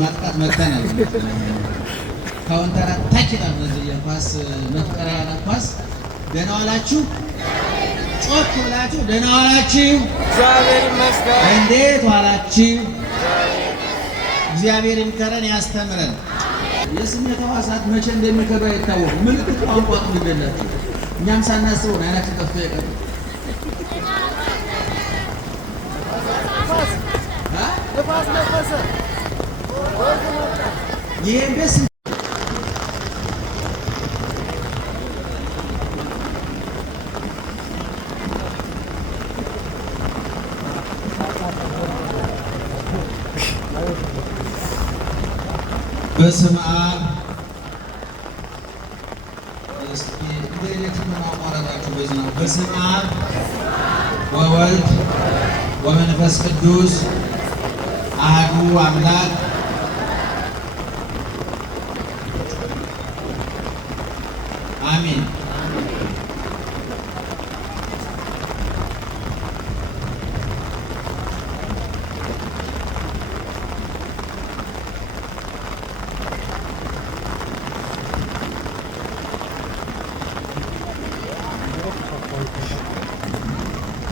ማጥቃት መተናል ካውንተር አታክ ይላል በዚህ የኳስ መፍጠሪያ ኳስ ደህና ዋላችሁ ጮክ ብላችሁ ደህና ዋላችሁ እግዚአብሔር ይመስገን እንዴት ዋላችሁ እግዚአብሔር ይምከረን ያስተምረን የስሜት ሕዋሳት መቼ እንደሚከባ ይታወቅ ምልክት ቋንቋ እንደላችሁ እኛም ሳናስበው አይናችን ጠፍቶ ይቀር ነፋስ ነፈሰ ይሄንስ በስመ አብ እስኪ እንዴት ነው አቋራጣችሁ በዝና በስመ አብ ወወልድ ወመንፈስ ቅዱስ አሐዱ አምላክ አሜን።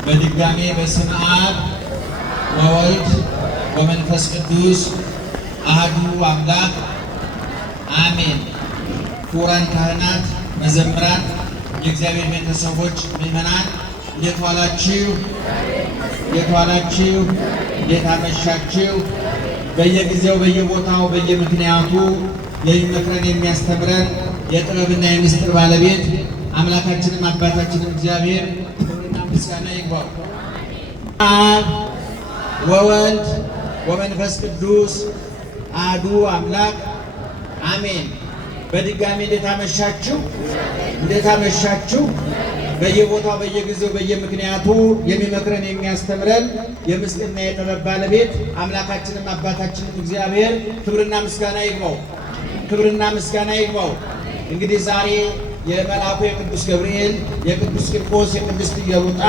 በድጋሜ በስመ አብ ወወልድ ወመንፈስ ቅዱስ አሐዱ አምላክ አሜን። ክቡራን ካህናት፣ መዘምራን፣ የእግዚአብሔር ቤተሰቦች፣ ምዕመናን እንዴት ዋላችሁ? እንዴት ዋላችሁ? እንዴት አመሻችሁ? በየጊዜው በየቦታው በየምክንያቱ የሚመክረን የሚያስተምረን የጥበብና የምስጢር ባለቤት አምላካችንም አባታችንም እግዚአብሔር ክብርና ምስጋና ይግባው። አብ ወወልድ ወመንፈስ ቅዱስ አሐዱ አምላክ አሜን። በድጋሚ እንዴት አመሻችሁ? እንዴት አመሻችሁ? በየቦታው በየጊዜው በየምክንያቱ የሚመክረን የሚያስተምረን የምስጢርና የጥበብ ባለቤት አምላካችንም አባታችንም እግዚአብሔር ክብርና ምስጋና ይግባው። ክብርና ምስጋና ይግባው። እንግዲህ ዛሬ የመልአኩ የቅዱስ ገብርኤል የቅዱስ ቂርቆስ የቅድስት ኢየሉጣ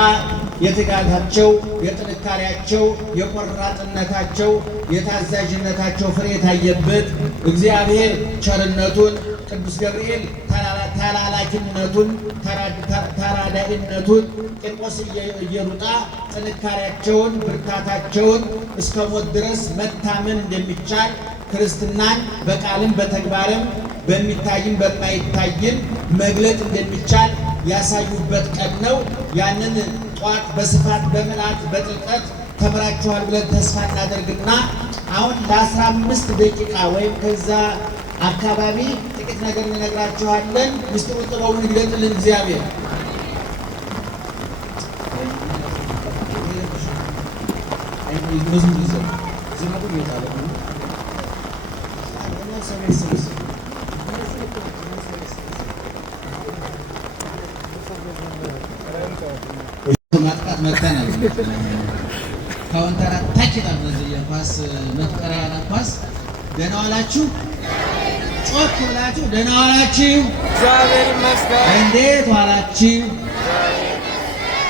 የትጋታቸው የጥንካሬያቸው የቆራጥነታቸው የታዛዥነታቸው ፍሬ የታየበት እግዚአብሔር ቸርነቱን ቅዱስ ገብርኤል ተላላኪነቱን ተራዳኢነቱን ቂርቆስ ኢየሉጣ ጥንካሬያቸውን ብርታታቸውን እስከ ሞት ድረስ መታመን እንደሚቻል ክርስትናን በቃልም በተግባርም በሚታይም በማይታይም መግለጥ እንደሚቻል ያሳዩበት ቀን ነው። ያንን ጧት በስፋት በምልአት በጥልቀት ተምራችኋል ብለን ተስፋ እናደርግና አሁን ለ15 ደቂቃ ወይም ከዛ አካባቢ ጥቂት ነገር እንነግራችኋለን። ምስጢሩ ጥበቡን ይግለጥልን እግዚአብሔር። ማጥቃት መተናል ካውንተር አታክ ይላል በዚህ የኳስ መፍጠሪያ ኳስ ደህና ዋላችሁ ጮክ ብላችሁ ደህና ዋላችሁ እግዚአብሔር ይመስገን እንዴት ዋላችሁ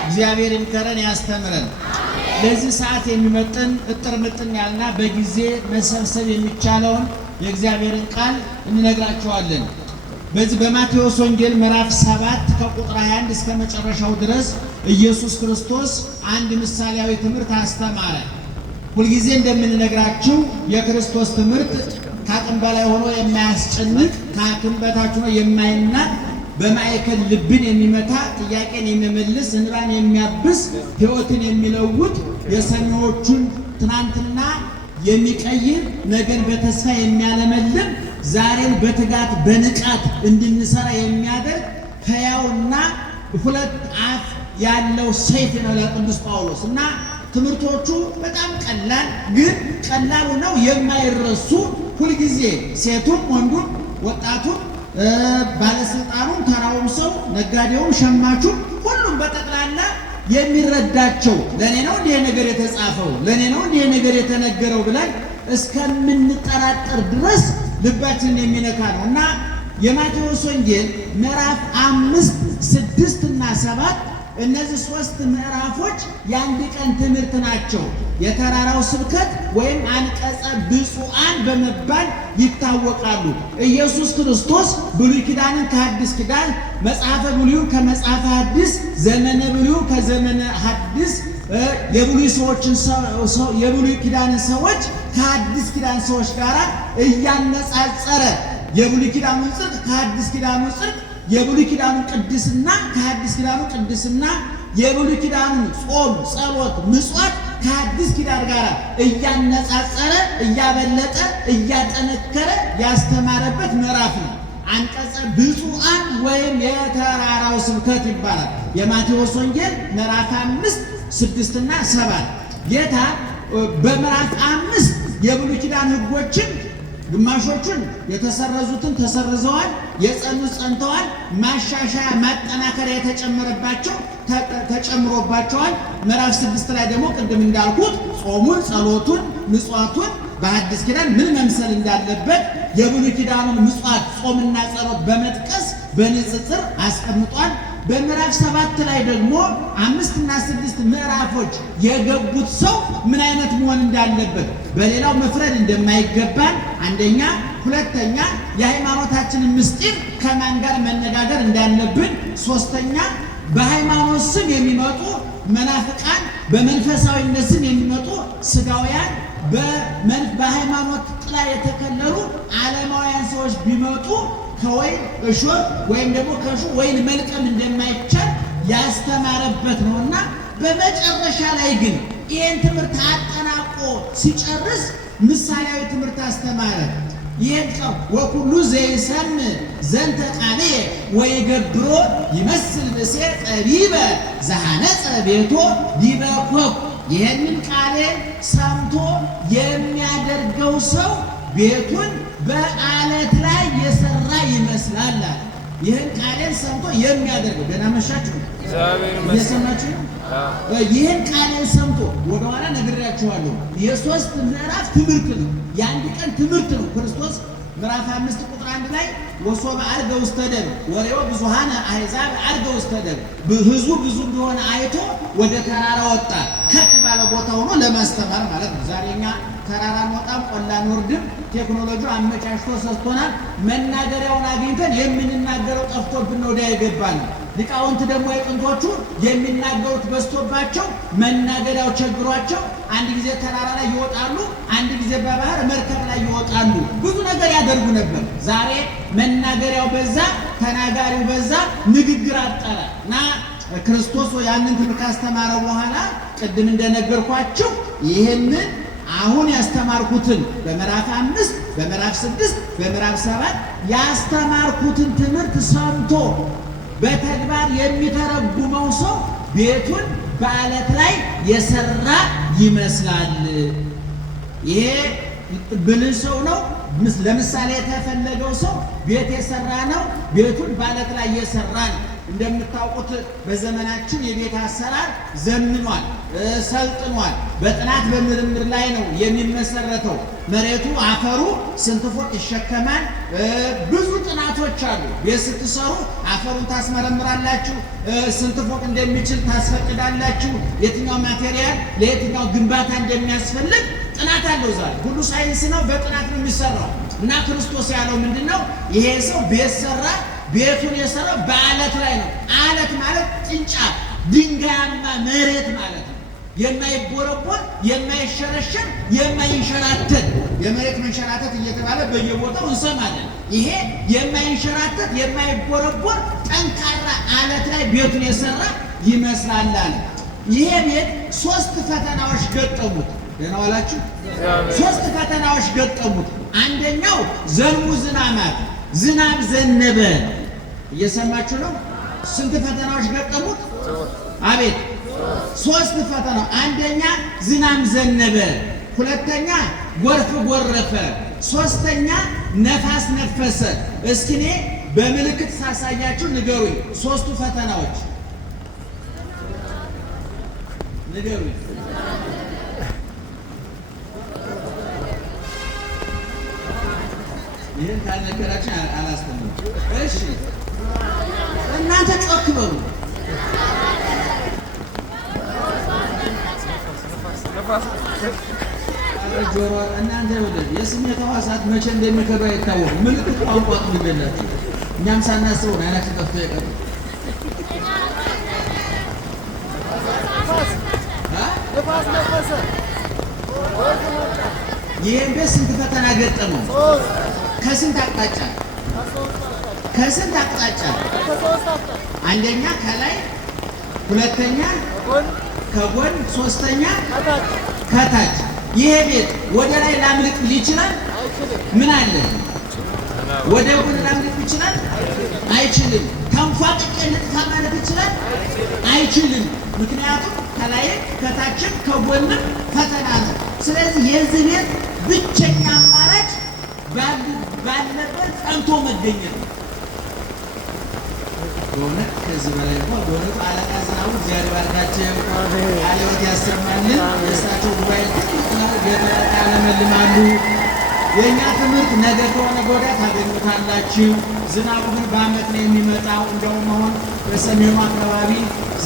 እግዚአብሔር ይምከረን ያስተምረን። ለዚህ ሰዓት የሚመጥን እጥር ምጥን ያልና በጊዜ መሰብሰብ የሚቻለውን የእግዚአብሔርን ቃል እንነግራችኋለን። በዚህ በማቴዎስ ወንጌል ምዕራፍ 7 ከቁጥር 21 እስከ መጨረሻው ድረስ ኢየሱስ ክርስቶስ አንድ ምሳሌያዊ ትምህርት አስተማረ። ሁልጊዜ እንደምንነግራችሁ የክርስቶስ ትምህርት ከአቅም በላይ ሆኖ የማያስጨንቅ ከአቅም በታች ሆኖ የማይናቅ በማዕከል ልብን የሚመታ ጥያቄን የሚመልስ እንባን የሚያብስ ሕይወትን የሚለውጥ የሰኞቹን ትናንትና የሚቀይር ነገን በተስፋ የሚያለመልም ዛሬን በትጋት በንቃት እንድንሰራ የሚያደርግ ሕያውና ሁለት አፍ ያለው ሰይፍ ነው ለቅዱስ ጳውሎስ እና ትምህርቶቹ በጣም ቀላል ግን ቀላሉ ነው የማይረሱ ሁልጊዜ ሴቱም ወንዱም ወጣቱም ባለስልጣኑም ተራውም ሰው ነጋዴውም ሸማቹም ሁሉም በጠቅላላ የሚረዳቸው ለኔ ነው እንዲህ ነገር የተጻፈው ለኔ ነው እንዲህ ነገር የተነገረው ብለን እስከምንጠራጠር ድረስ ልባችንን የሚነካ ነው እና የማቴዎስ ወንጌል ምዕራፍ 5፣ 6 እና 7 እነዚህ 3 ምዕራፎች የአንድ ቀን ትምህርት ናቸው። የተራራው ስብከት ወይም አንቀጸ ብፁዓን በመባል ይታወቃሉ። ኢየሱስ ክርስቶስ ብሉይ ኪዳንን ከሐዲስ ኪዳን፣ መጽሐፈ ብሉይን ከመጽሐፈ ሐዲስ፣ ዘመነ ብሉይን ከዘመነ ሐዲስ የብሉይ ኪዳን ሰዎች ከሐዲስ ኪዳን ሰዎች ጋር እያነጻጸረ የብሉይ ኪዳኑን ጽድቅ ከሐዲስ ኪዳኑ ጽድቅ፣ የብሉይ ኪዳኑን ቅድስና ከሐዲስ ኪዳኑ ቅድስና፣ የብሉይ ኪዳኑን ጾም፣ ጸሎት፣ ምጽዋት ከሐዲስ ኪዳን ጋር እያነጻጸረ እያበለጠ እያጠነከረ ያስተማረበት ምዕራፍ ነው። አንቀጸ ብፁዓን ወይም የተራራው ስብከት ይባላል። የማቴዎስ ወንጌል ምዕራፍ 5 6 እና 7 ጌታ በምዕራፍ 5 የብሉይ ኪዳን ሕጎችን ግማሾቹን የተሰረዙትን ተሰርዘዋል፣ የጸኑት ጸንተዋል፣ ማሻሻያ ማጠናከሪያ የተጨመረባቸው ተጨምሮባቸዋል። ምዕራፍ 6 ላይ ደግሞ ቅድም እንዳልኩት ጾሙን፣ ጸሎቱን፣ ምጽዋቱን በሐዲስ ኪዳን ምን መምሰል እንዳለበት የብሉይ ኪዳኑን ምጽዋት፣ ጾምና ጸሎት በመጥቀስ በንጽጽር አስቀምጧል። በምዕራፍ 7 ላይ ደግሞ 5 እና 6 ምዕራፎች የገቡት ሰው ምን አይነት መሆን እንዳለበት በሌላው መፍረድ እንደማይገባን አንደኛ፣ ሁለተኛ የሃይማኖታችንን ምስጢር ከማን ጋር መነጋገር እንዳለብን፣ ሶስተኛ በሃይማኖት ስም የሚመጡ መናፍቃን፣ በመንፈሳዊነት ስም የሚመጡ ስጋውያን፣ በሃይማኖት ጥላ የተከለሉ ዓለማውያን ሰዎች ቢመጡ ከወይን እሾህ ወይም ደግሞ ከእሾህ ወይን መልቀም እንደማይቻል ያስተማረበት ነውና በመጨረሻ ላይ ግን ይህን ትምህርት አጠናቆ ሲጨርስ ምሳሌያዊ ትምህርት አስተማረ። ይህን ቀው ወኩሉ ዘይሰምዕ ዘንተ ቃልየ ወይገብሮ ይመስል ብእሴ ጠቢበ ዘሐነጸ ቤቶ ዲበ ኮኩ። ይህንን ቃሌን ሰምቶ የሚያደርገው ሰው ቤቱን በአለት ላይ የሰራ ይመስላል። ይህን ቃሌን ሰምቶ የሚያደርገው ደህና መሻችሁ እየሰማችሁ ነው። ይህን ቃሌን ሰምቶ ወደኋላ ነግሬያችኋለሁ። የ3 ምዕራፍ ትምህርት ነው፣ የአንድ ቀን ትምህርት ነው። ክርስቶስ ምዕራፍ 5 ቁጥር 1 ላይ ወሶበ ዐርገ ውስተ ደብር ወሬዮ ብዙኃነ አሕዛብ ዐርገ ውስተ ደብር፣ ሕዝቡ ብዙ እንደሆነ አይቶ ወደ ተራራ ወጣ። ከፍ ባለ ቦታ ሆኖ ለማስተማር ማለት ነው። ዛሬ እኛ ተራራ እንወጣም ቆላ እንወርድም፣ ቴክኖሎጂ አመቻችቶ ሰጥቶናል። መናገሪያውን አግኝተን የምንናገረው ጠፍቶብን ወዲያ የገባን። ሊቃውንት ደግሞ የጥንቶቹ የሚናገሩት በዝቶባቸው መናገሪያው ቸግሯቸው አንድ ጊዜ ተራራ ላይ ይወጣሉ፣ አንድ ጊዜ በባህር መርከብ ላይ ይወጣሉ። ብዙ ነገር ያደርጉ ነበር። ዛሬ መናገሪያው በዛ፣ ተናጋሪው በዛ፣ ንግግር አጠረ እና ክርስቶስ ያንን ትምህርት ካስተማረ በኋላ ቅድም እንደነገርኳችሁ ይህንን አሁን ያስተማርኩትን በምዕራፍ 5 በምዕራፍ 6 በምዕራፍ 7 ያስተማርኩትን ትምህርት ሰምቶ በተግባር የሚተረጉመው ሰው ቤቱን በአለት ላይ የሰራ ይመስላል። ይሄ ብልህ ሰው ነው። ለምሳሌ የተፈለገው ሰው ቤት የሰራ ነው። ቤቱን በአለት ላይ የሰራ ነው። እንደምታውቁት በዘመናችን የቤት አሰራር ዘምኗል፣ ሰልጥኗል። በጥናት በምርምር ላይ ነው የሚመሰረተው። መሬቱ አፈሩ ስንት ፎቅ ይሸከማል? ብዙ ጥናቶች አሉ። ቤት ስትሰሩ አፈሩን ታስመረምራላችሁ፣ ስንት ፎቅ እንደሚችል ታስፈቅዳላችሁ፣ የትኛው ማቴሪያል ለየትኛው ግንባታ እንደሚያስፈልግ ጥናት አለው። ዛሬ ሁሉ ሳይንስ ነው፣ በጥናት ነው የሚሰራው። እና ክርስቶስ ያለው ምንድነው? ይሄ ሰው ቤት ሰራ። ቤቱን የሰራው በአለት ላይ ነው። አለት ማለት ጭንጫ ድንጋያማ መሬት ማለት ነው። የማይቦረቦር የማይሸረሸር የማይንሸራተት የመሬት መንሸራተት እየተባለ በየቦታው እንሰማለን። ይሄ የማይንሸራተት የማይቦረቦር ጠንካራ አለት ላይ ቤቱን የሰራ ይመስላል። ይሄ ቤት 3 ፈተናዎች ገጠሙት። ደህና ዋላችሁ። 3 ፈተናዎች ገጠሙት። አንደኛው ዘንሙ ዝናማት፣ ዝናብ ዘነበ። እየሰማችሁ ነው? ስንት ፈተናዎች ገጠሙት? አቤት 3 ፈተና። አንደኛ ዝናብ ዘነበ፣ ሁለተኛ ጎርፍ ጎረፈ፣ ሶስተኛ ነፋስ ነፈሰ። እስኪ እኔ በምልክት ሳሳያችሁ ንገሩኝ። 3ቱ ፈተናዎች ንገሩኝ። ይህን ካልነገራችን አላስተምርም። እሺ እናንተ ጮክ በሉ። ጆሮ እናንተ ይወደድ የስሜት ሕዋሳት መቼ እንደሚከዱ አይታወቅም። ምልክት ቋንቋ ትልበላችሁ እኛም ሳናስበው አይናችን ጠፍቶ የቀሩ ይህን ቤት ስንት ፈተና ገጠመው? ከስንት አቅጣጫ? ከስንት አቅጣጫ? አንደኛ ከላይ፣ ሁለተኛ ከጎን፣ ሶስተኛ ከታች። ይሄ ቤት ወደ ላይ ላምልጥ ይችላል? ምን አለ? ወደ ጎን ላምልጥ ይችላል? አይችልም። ተንፏቅቄ ልጥፋ ማለት ይችላል? አይችልም። ምክንያቱም ከላይም ከታችም ከጎንም ፈተና ነው። ስለዚህ የዚህ ቤት ብቸኛ አማራጭ ባለበት ጸንቶ መገኘት ነው። በእውነት ከዚህ በላይ እንኳን በእውነቱ አለቃ ዝናቡ እግዚአብሔር ባርካቸው፣ ቃለ ሕይወት ያሰማልን። የእሳቸው ጉባኤ ትልቅ ነው። ያለመልማሉ። የእኛ ትምህርት ነገ ከሆነ ወዲያ ታገኙታላችሁ። ዝናቡ ግን በዓመት ነው የሚመጣው። እንደውም አሁን በሰሜኑ አካባቢ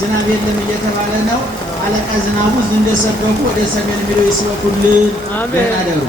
ዝናብ የለም እየተባለ ነው። አለቃ ዝናቡ እንደሰበኩ ወደ ሰሜን የሚለው ይስበኩልን። ደህና ደሩ።